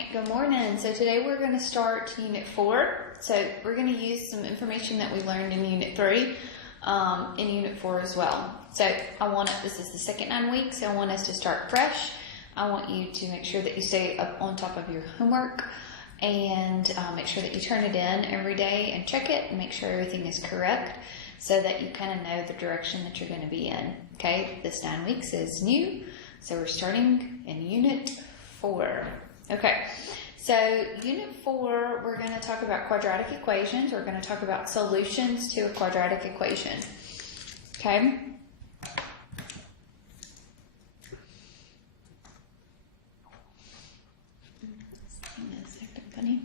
Alright, good morning. So today we're going to start Unit 4. So we're going to use some information that we learned in Unit 3 in Unit 4 as well. So this is the second 9 weeks, so I want us to start fresh. I want you to make sure that you stay up on top of your homework and make sure that you turn it in every day and check it and make sure everything is correct so that you kind of know the direction that you're going to be in. Okay, this 9 weeks is new, so we're starting in Unit 4. Okay, so Unit 4, we're going to talk about quadratic equations. We're going to talk about solutions to a quadratic equation. Okay? This acting funny.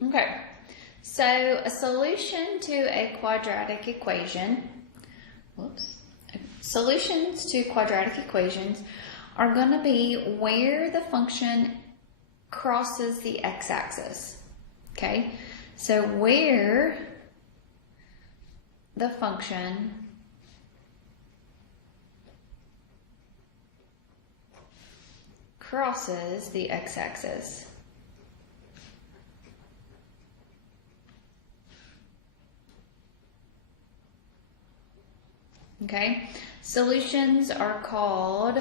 Okay, so a solution to a quadratic equation, solutions to quadratic equations are going to be where the function crosses the x-axis. Okay, so where the function crosses the x-axis. Okay, solutions are called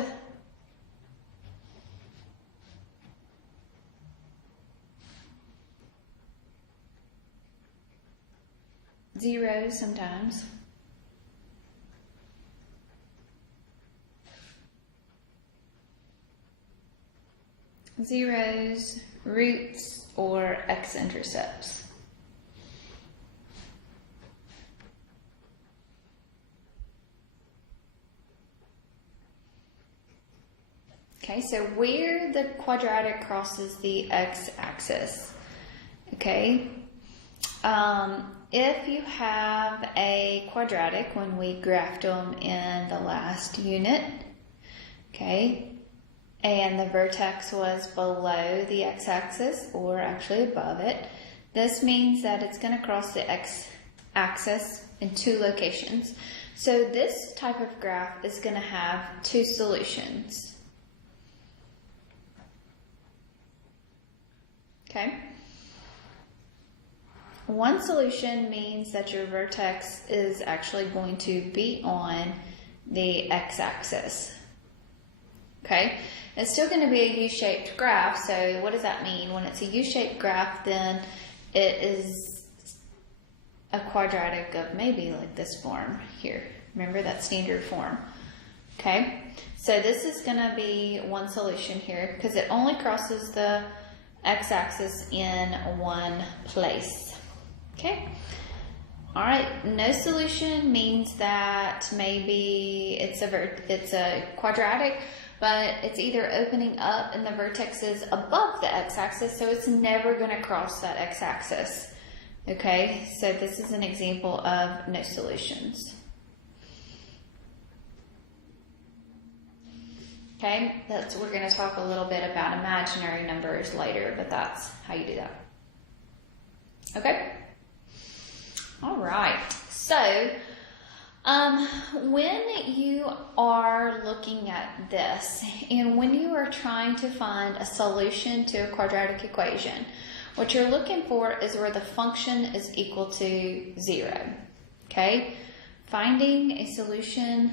zeros sometimes, zeros, roots, or x-intercepts. Okay, so where the quadratic crosses the x-axis, okay, if you have a quadratic, when we graphed them in the last unit, okay, and the vertex was below the x-axis, or actually above it, this means that it's going to cross the x-axis in 2 locations. So this type of graph is going to have 2 solutions. Okay. One solution means that your vertex is actually going to be on the x-axis. Okay. It's still going to be a U-shaped graph. So what does that mean? When it's a U-shaped graph, then it is a quadratic of maybe like this form here. Remember that standard form. Okay. So this is going to be one solution here because it only crosses the x-axis in one place. Okay. All right. No solution means that maybe it's a quadratic, but it's either opening up and the vertex is above the x-axis, so it's never going to cross that x-axis. Okay. So this is an example of no solutions. Okay, we're going to talk a little bit about imaginary numbers later, but that's how you do that. Okay? All right. So, when you are looking at this, and when you are trying to find a solution to a quadratic equation, what you're looking for is where the function is equal to 0. Okay? Finding a solution .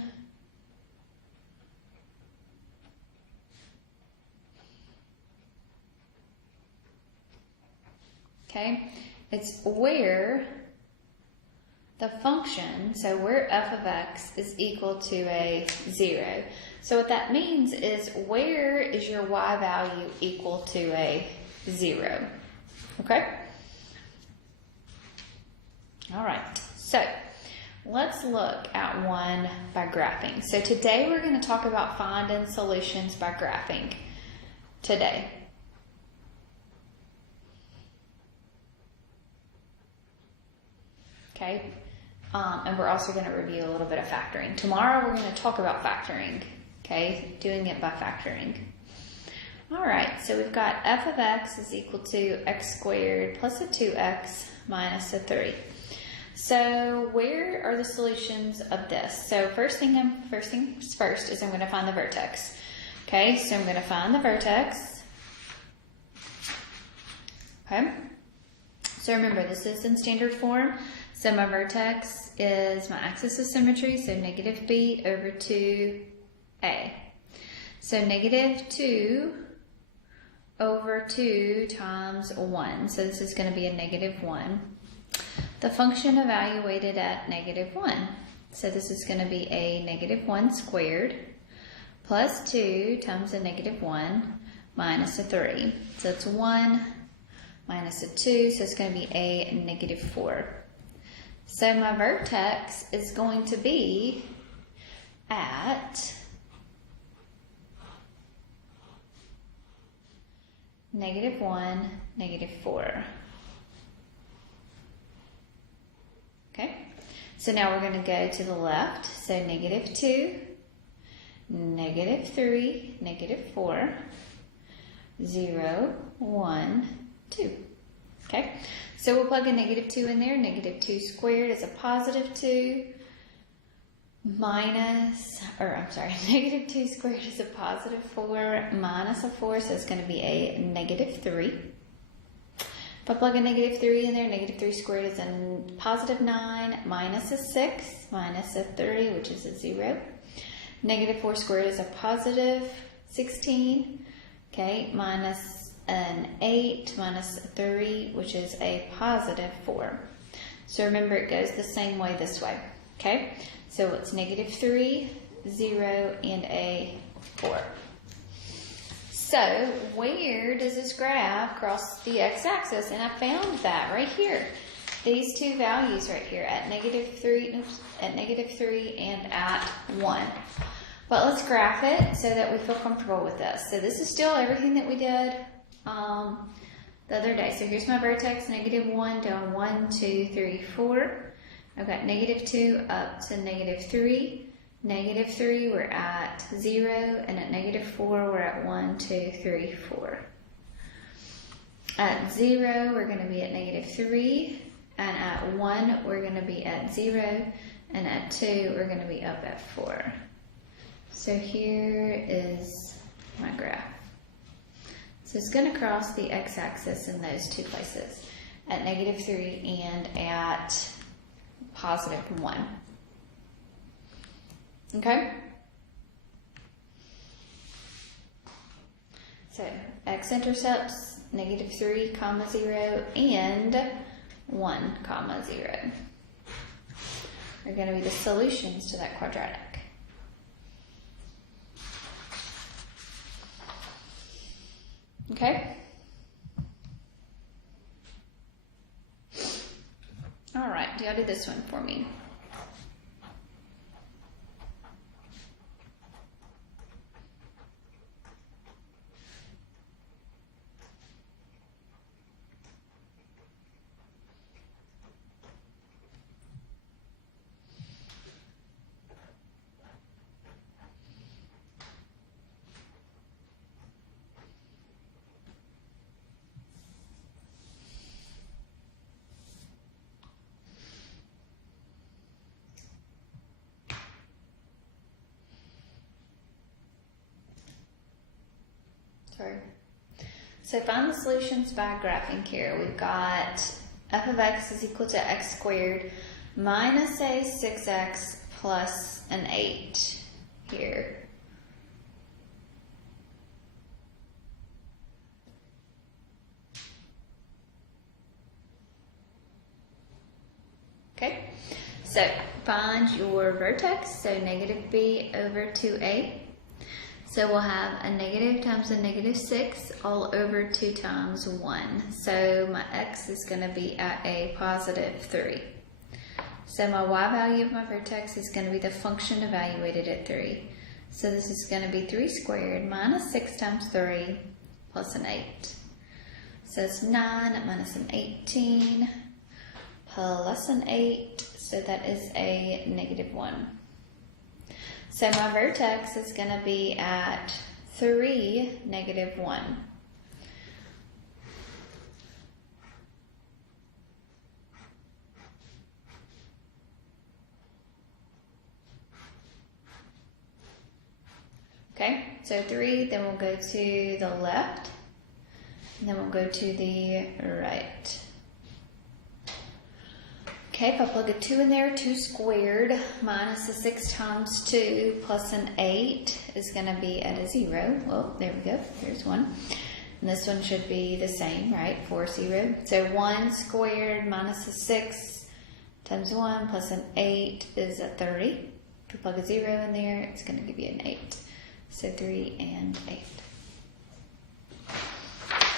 Okay, it's where the function, so where f of x is equal to a 0. So what that means is where is your y value equal to a 0. Okay? All right, so let's look at one by graphing. So today we're going to talk about finding solutions by graphing today. Okay, and we're also going to review a little bit of factoring. Tomorrow we're going to talk about factoring, okay, doing it by factoring. All right, so we've got f of x is equal to x squared plus a 2x minus a 3. So where are the solutions of this? So first things first is I'm going to find the vertex. Okay, so I'm going to find the vertex. Okay, so remember this is in standard form. So my vertex is my axis of symmetry, so negative b over 2a. So negative 2 over 2 times 1. So this is going to be a negative 1. The function evaluated at negative 1. So this is going to be a negative 1 squared plus 2 times a negative 1 minus a 3. So it's 1 minus a 2, so it's going to be a negative 4. So my vertex is going to be at negative 1, negative 4. Okay, so now we're going to go to the left. So negative 2, negative 3, negative 4, 0, 1, 2. Okay, so we'll plug a negative 2 in there. Negative 2 squared is a positive 2 negative 2 squared is a positive 4 minus a 4, so it's going to be a negative 3. If I plug a negative 3 in there, negative 3 squared is a positive 9 minus a 6 minus a 3, which is a 0. Negative 4 squared is a positive 16, okay, minus an 8 minus 3, which is a positive 4. So remember, it goes the same way this way, okay? So it's negative 3, 0, and a 4. So where does this graph cross the x-axis? And I found that right here. These two values right here at negative 3 and at 1. But let's graph it so that we feel comfortable with this. So this is still everything that we did the other day. So here's my vertex, negative 1 down 1, 2, 3, 4. I've got negative 2 up to negative 3. Negative 3, we're at 0. And at negative 4, we're at 1, 2, 3, 4. At 0, we're going to be at negative 3. And at 1, we're going to be at 0. And at 2, we're going to be up at 4. So here is my graph. So it's going to cross the x-axis in those two places, at negative 3 and at positive 1. Okay? So x-intercepts negative 3, comma 0 and 1, comma 0 are going to be the solutions to that quadratic. Okay? All right, do y'all do this one for me? Sorry. So find the solutions by graphing here. We've got f of x is equal to x squared minus a 6x plus an 8 here. Okay, so find your vertex, so negative b over 2a. So we'll have a negative times a negative 6 all over 2 times 1. So my x is going to be at a positive 3. So my y value of my vertex is going to be the function evaluated at 3. So this is going to be 3 squared minus 6 times 3 plus an 8. So it's 9 minus an 18 plus an 8. So that is a negative 1. So my vertex is going to be at 3, negative 1. Okay, so 3, then we'll go to the left, and then we'll go to the right. Okay, if I plug a 2 in there, 2 squared minus a 6 times 2 plus an 8 is going to be at a 0. Well, there we go. There's 1. And this one should be the same, right? 4, 0. So 1 squared minus a 6 times 1 plus an 8 is a 30. If you plug a 0 in there, it's going to give you an 8. So 3 and 8.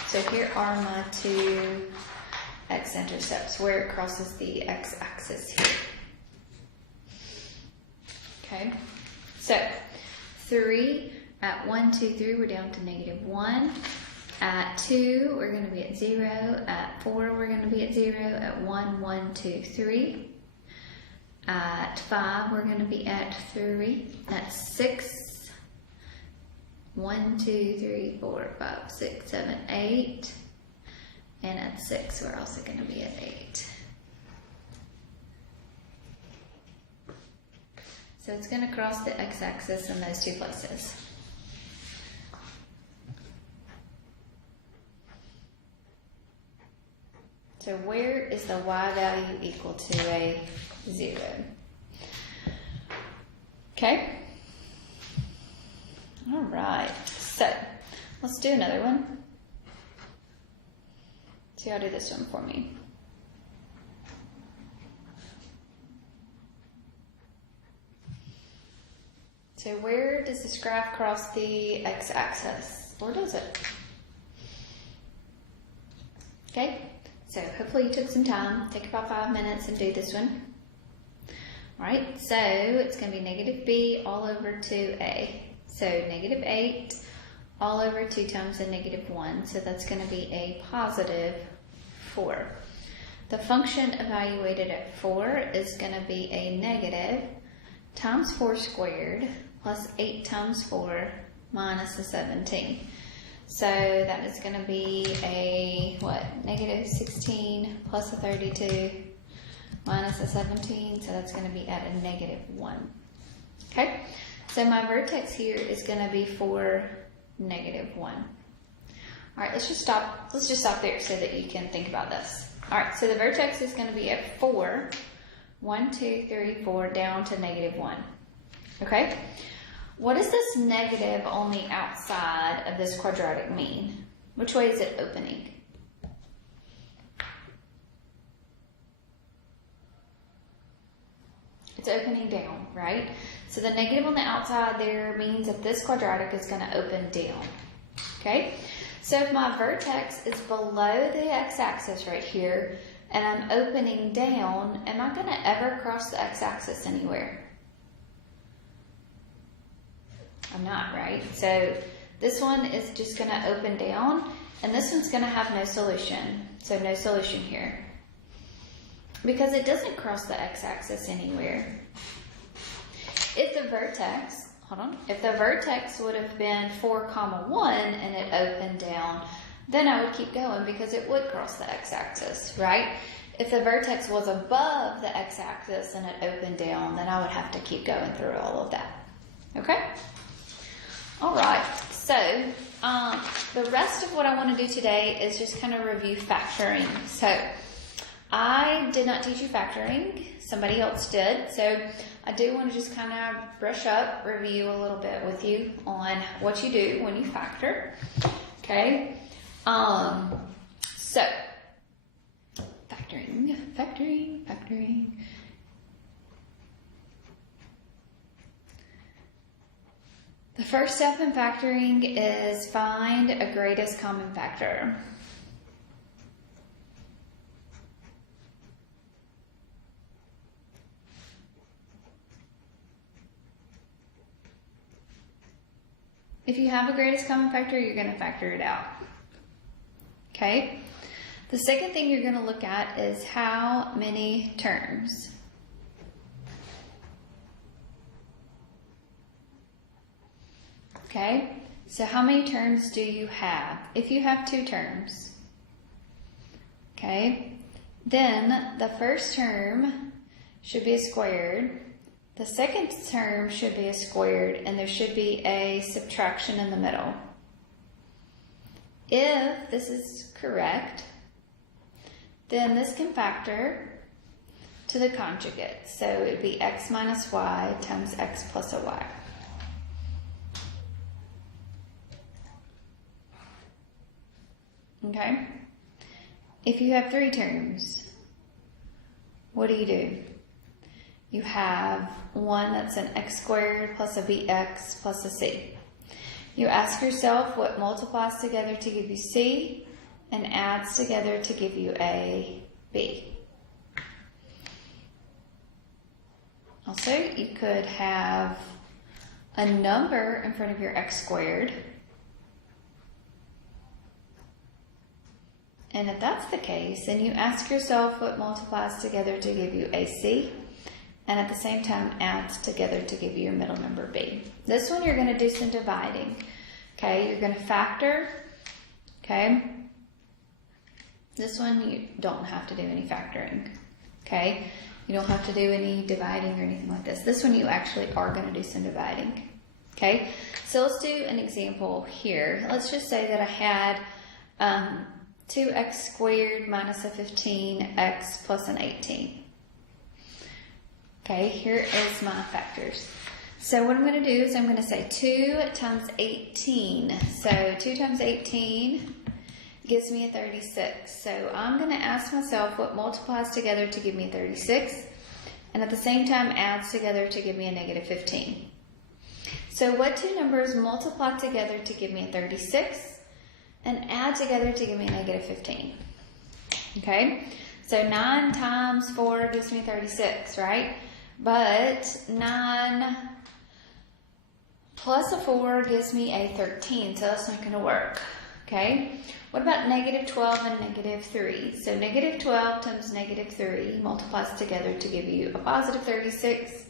So here are my 2 x-intercepts where it crosses the x-axis here. Okay, so 3 at 1, 2, 3, we're down to negative 1. At 2, we're going to be at 0. At 4, we're going to be at 0. At 1, 1, 2, 3. At 5, we're going to be at 3. At 6, 1, 2, 3, 4, 5, 6, 7, 8. And at 6, we're also going to be at 8. So it's going to cross the x-axis in those 2 places. So where is the y value equal to a 0? Okay. All right. So let's do another one. See how to do this one for me. So where does this graph cross the x-axis? Or does it? Okay, so hopefully you took some time. Take about 5 minutes and do this one. Alright, so it's going to be negative b all over 2a. So negative 8 all over 2 times a negative 1. So that's going to be a positive 4. The function evaluated at 4 is going to be a negative times 4 squared plus 8 times 4 minus a 17. So that is going to be a, what, negative 16 plus a 32 minus a 17. So that's going to be at a negative 1. Okay, so my vertex here is going to be 4, negative 1. All right, let's just stop there so that you can think about this. All right, so the vertex is going to be at 4, 1, 2, 3, 4, down to negative 1. Okay, what is this negative on the outside of this quadratic mean? Which way is it opening? It's opening down, right? So the negative on the outside there means that this quadratic is going to open down. Okay? So if my vertex is below the x-axis right here, and I'm opening down, am I going to ever cross the x-axis anywhere? I'm not, right? So this one is just going to open down, and this one's going to have no solution. So no solution here. Because it doesn't cross the x-axis anywhere. If the vertex, if the vertex would have been 4, 1 and it opened down, then I would keep going because it would cross the x-axis, right? If the vertex was above the x-axis and it opened down, then I would have to keep going through all of that. Okay? All right. So the rest of what I want to do today is just kind of review factoring. So I did not teach you factoring. Somebody else did. So I do want to just kind of brush up, review a little bit with you on what you do when you factor. Okay. So factoring. The first step in factoring is find a greatest common factor. If you have a greatest common factor, you're going to factor it out. Okay? The second thing you're going to look at is how many terms. Okay? So how many terms do you have? If you have 2 terms, okay, then the first term should be a squared, the second term should be a squared, and there should be a subtraction in the middle. If this is correct, then this can factor to the conjugate. So it would be x minus y times x plus a y. Okay? If you have 3 terms, what do? You have one that's an x squared plus a bx plus a c. You ask yourself what multiplies together to give you c and adds together to give you a b. Also, you could have a number in front of your x squared. And if that's the case, then you ask yourself what multiplies together to give you ac, and at the same time adds together to give you your middle number b. This one you're going to do some dividing. Okay, you're going to factor. Okay. This one you don't have to do any factoring. Okay. You don't have to do any dividing or anything like this. This one you actually are going to do some dividing. Okay. So let's do an example here. Let's just say that I had 2x squared minus a 15x plus an 18. Okay, here is my factors. So what I'm going to do is I'm going to say 2 times 18. So 2 times 18 gives me a 36. So I'm going to ask myself what multiplies together to give me a 36, and at the same time adds together to give me a negative 15. So what 2 numbers multiply together to give me a 36 and add together to give me a negative 15? Okay, so 9 times 4 gives me 36, right? But 9 plus a 4 gives me a 13, so that's not going to work. Okay, what about negative 12 and negative 3? So negative 12 times negative 3 multiplies together to give you a positive 36.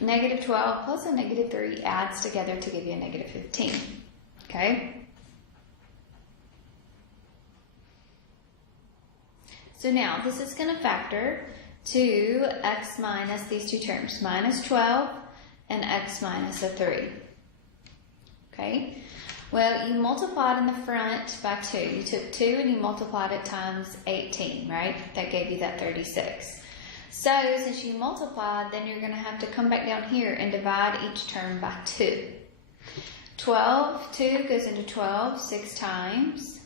Negative 12 plus a negative 3 adds together to give you a negative 15. Okay? So now this is going to factor to x minus these 2 terms, minus 12 and x minus a 3. Okay? Well, you multiplied in the front by 2. You took 2 and you multiplied it times 18, right? That gave you that 36. So, since you multiplied, then you're going to have to come back down here and divide each term by 2. 2 goes into 12 6 times.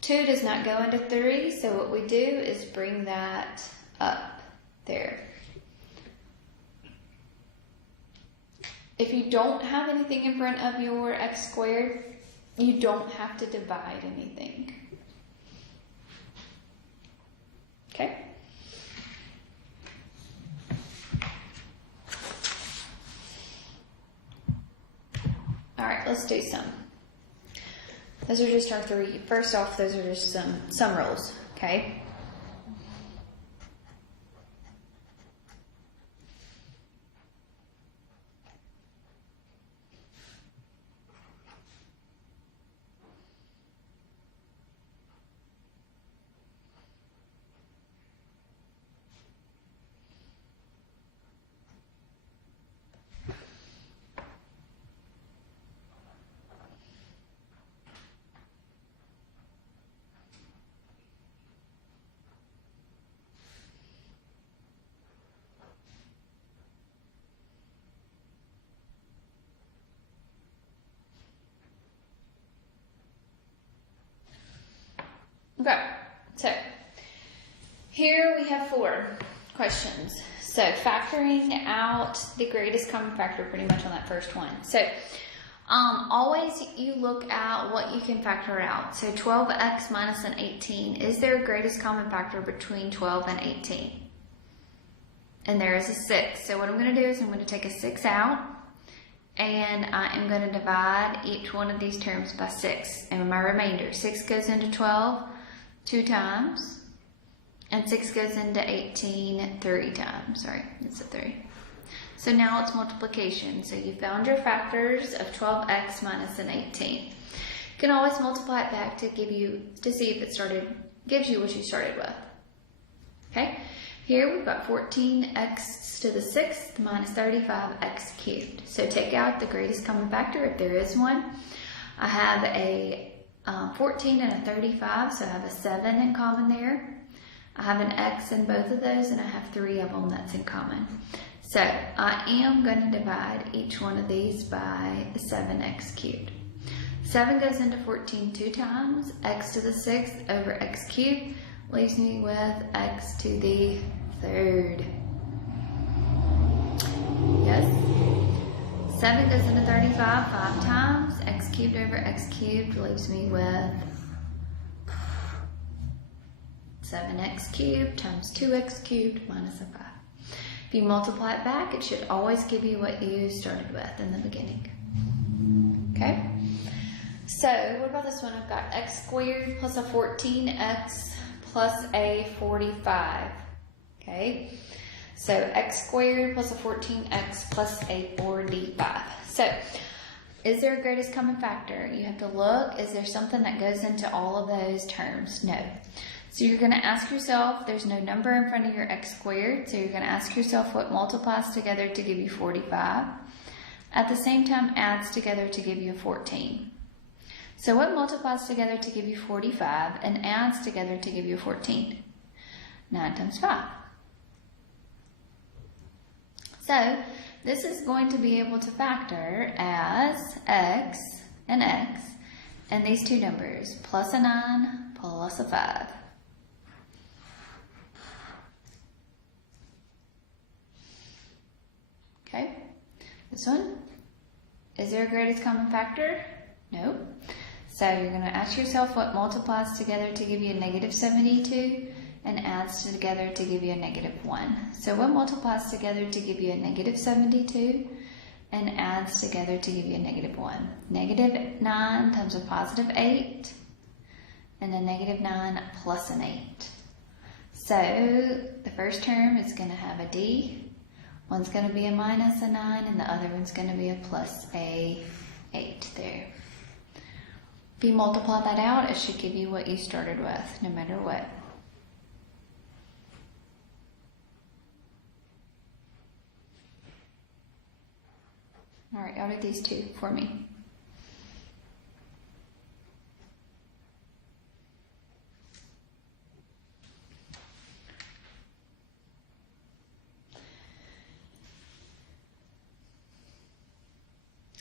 2 does not go into 3, so what we do is bring that up there. If you don't have anything in front of your x squared, you don't have to divide anything. Okay? Alright, let's do some. Those are just our 3. First off, those are just some rules, okay? Okay, so here we have 4 questions. So factoring out the greatest common factor pretty much on that first one. So always you look at what you can factor out. So 12x minus an 18, is there a greatest common factor between 12 and 18? And there is a 6. So what I'm going to do is I'm going to take a 6 out, and I am going to divide each one of these terms by 6. And my remainder, 6 goes into 12 2 times, and 6 goes into 18 3 times. Sorry, it's a 3. So now it's multiplication. So you found your factors of 12x minus an 18. You can always multiply it back to see if it gives you what you started with. Okay? Here we've got 14x to the 6th minus 35x cubed. So take out the greatest common factor if there is one. I have a 14 and a 35, so I have a 7 in common there. I have an x in both of those, and I have 3 of them that's in common. So I am going to divide each one of these by 7x cubed. 7 goes into 14 2 times. X to the 6th over x cubed leaves me with x to the 3rd. Yes. 7 goes into 35 5 times. X cubed over x cubed leaves me with 7x cubed times 2x cubed minus a 5. If you multiply it back, it should always give you what you started with in the beginning. Okay? So, what about this one? I've got x squared plus a 14x plus a 45. Okay? So, x squared plus a 14x plus a 45. So, is there a greatest common factor? You have to look. Is there something that goes into all of those terms? No. So you're going to ask yourself, there's no number in front of your x squared, so you're going to ask yourself what multiplies together to give you 45. At the same time, adds together to give you 14. So what multiplies together to give you 45 and adds together to give you 14? 9 times 5. So this is going to be able to factor as x, and these two numbers, plus a 9, plus a 5. Okay, this one, is there a greatest common factor? No. So you're going to ask yourself what multiplies together to give you a negative 72 and adds together to give you a negative 1. So what multiplies together to give you a negative 72 and adds together to give you a negative 1? Negative 9 times a positive 8 and a negative 9 plus an 8. So the first term is going to have a D. One's going to be a minus a 9, and the other one's going to be a plus a 8 there. If you multiply that out, it should give you what you started with, no matter what. All right, y'all do these two for me.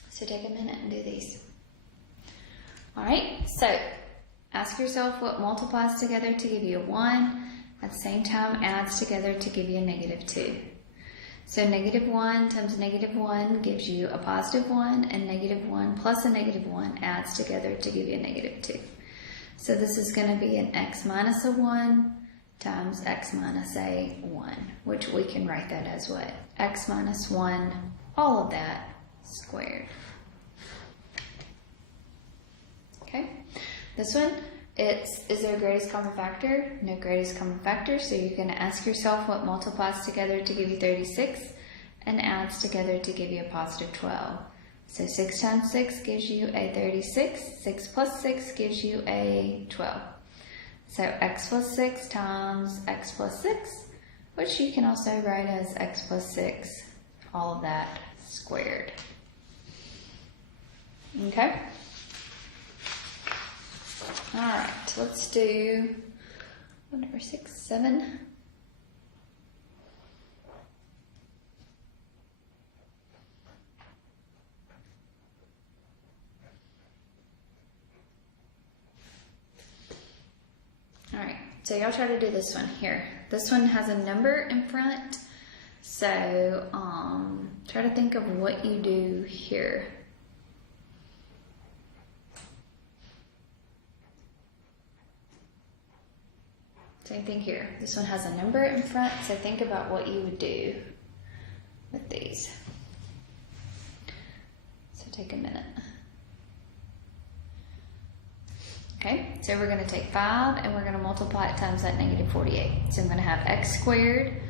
So take a minute and do these. All right, so ask yourself what multiplies together to give you a 1, at the same time adds together to give you a negative 2. So negative 1 times negative 1 gives you a positive 1, and negative 1 plus a negative 1 adds together to give you a negative 2. So this is going to be an x minus a 1 times x minus a 1, which we can write that as what? X minus 1, all of that squared. Okay, this one, is there a greatest common factor? No greatest common factor, so you're going to ask yourself what multiplies together to give you 36 and adds together to give you a positive 12. So 6 times 6 gives you a 36, 6 plus 6 gives you a 12. So x plus 6 times x plus 6, which you can also write as x plus 6, all of that squared. Okay? All right, let's do number 6, 7. All right, so y'all try to do this one here. This one has a number in front, so try to think of what you do here. Same thing here. This one has a number in front, so think about what you would do with these. So take a minute. Okay, so we're going to take 5 and we're going to multiply it times that negative 48. So I'm going to have x squared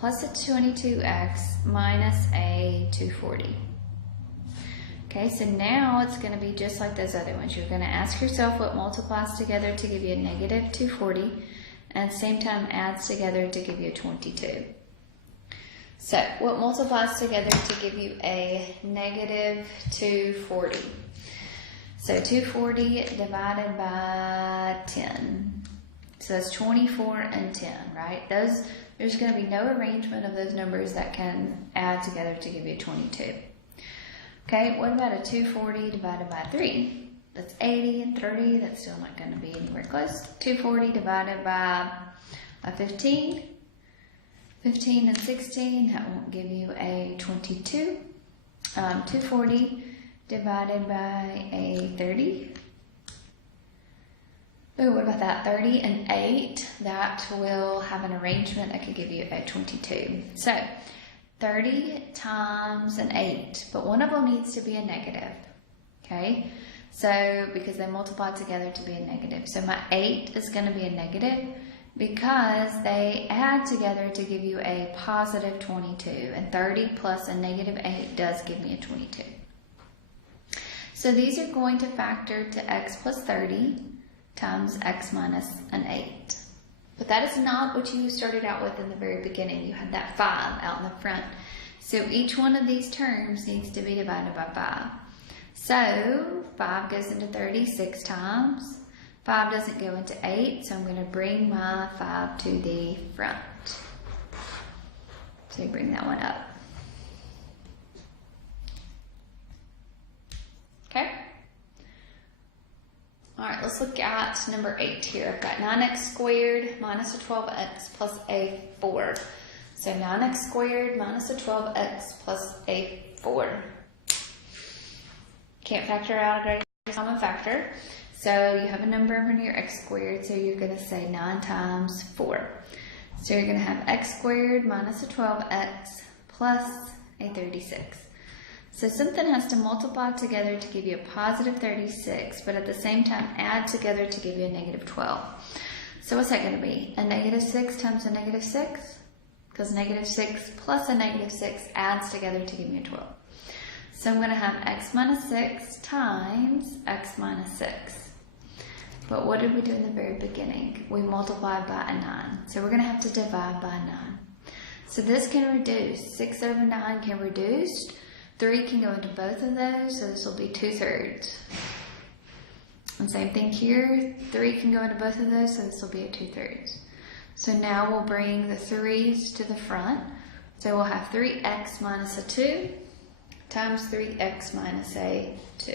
plus a 22x minus a 240. Okay, so now it's going to be just like those other ones. You're going to ask yourself what multiplies together to give you a negative 240, and at the same time adds together to give you a 22. So, what multiplies together to give you a negative 240? So, 240 divided by 10. So, that's 24 and 10, right? There's going to be no arrangement of those numbers that can add together to give you 22. Okay, what about a 240 divided by 3? That's 80 and 30. That's still not going to be anywhere close. 240 divided by a 15. 15 and 16, that won't give you a 22. 240 divided by a 30. Oh, what about that? 30 and 8, that will have an arrangement that could give you a 22. So, 30 times an 8, but one of them needs to be a negative, okay? So, because they multiply together to be a negative. So, my 8 is going to be a negative because they add together to give you a positive 22. And 30 plus a negative 8 does give me a 22. So, these are going to factor to x plus 30 times x minus an 8. But that is not what you started out with in the very beginning. You had that 5 out in the front. So each one of these terms needs to be divided by 5. So 5 goes into 30 6 times. 5 doesn't go into 8, so I'm going to bring my 5 to the front. So you bring that one up. Okay? Alright, let's look at number 8 here. I've got 9x squared minus a 12x plus a 4. So 9x squared minus a 12x plus a 4. Can't factor out a greater common factor. So you have a number over near x squared, so you're going to say 9 times 4. So you're going to have x squared minus a 12x plus a 36. So something has to multiply together to give you a positive 36, but at the same time add together to give you a negative 12. So what's that going to be? A negative 6 times a negative 6? Because negative 6 plus a negative 6 adds together to give me a 12. So I'm going to have x minus 6 times x minus 6. But what did we do in the very beginning? We multiplied by a 9. So we're going to have to divide by 9. So this can reduce. 6 over 9 can reduce. 3 can go into both of those, so this will be 2/3. And same thing here, 3 can go into both of those, so this will be a 2/3. So now we'll bring the 3's to the front. So we'll have 3x minus a 2 times 3x minus a 2.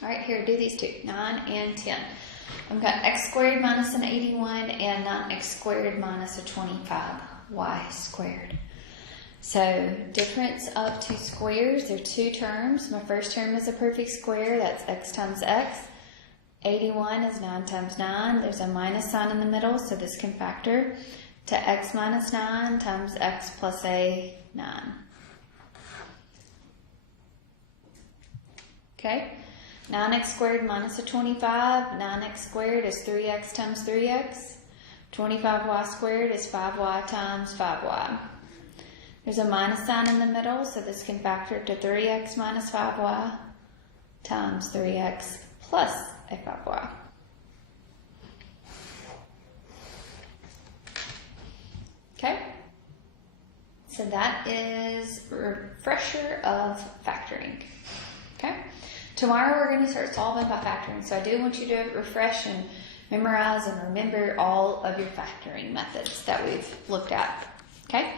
Alright, here, do these two, 9 and 10. I've got x squared minus an 81 and 9x squared minus a 25y squared. So, difference of two squares, there are two terms. My first term is a perfect square, that's x times x. 81 is 9 times 9. There's a minus sign in the middle, so this can factor to x minus 9 times x plus a 9. Okay? 9x squared minus a 25, 9x squared is 3x times 3x. 25y squared is 5y times 5y. There's a minus sign in the middle, so this can factor to 3x minus 5y times 3x plus a 5y. Okay? So that is a refresher of factoring. Okay? Tomorrow we're going to start solving by factoring, so I do want you to refresh and memorize and remember all of your factoring methods that we've looked at. Okay?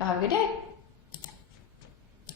Y'all have a good day.